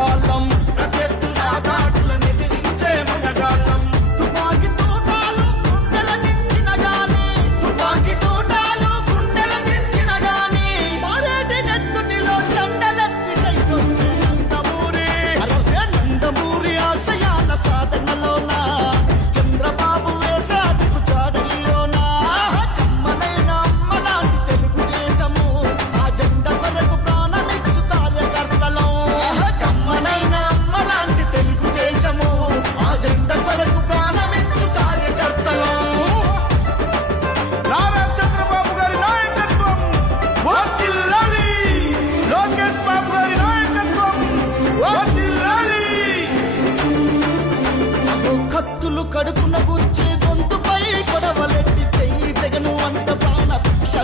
column కత్తులు కడుపున గుచ్చి గొంతుపై కొడవలెట్టి చెయ్యి జగను అంత ప్రాణ భిక్ష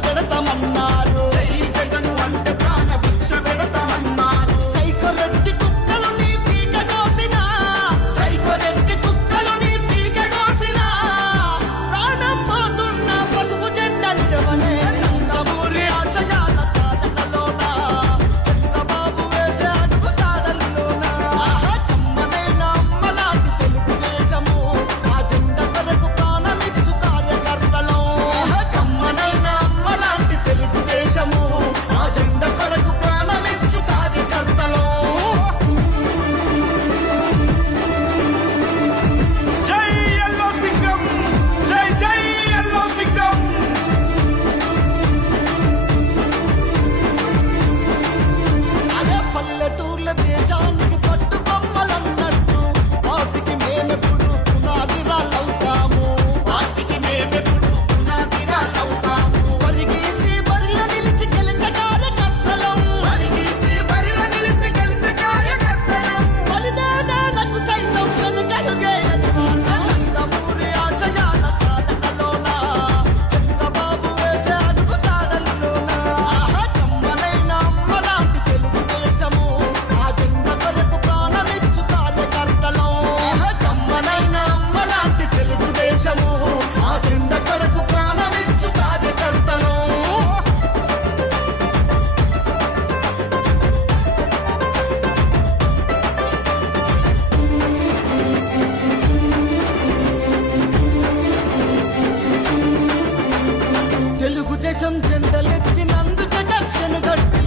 చెందలెత్తినందుక దక్షను కట్టి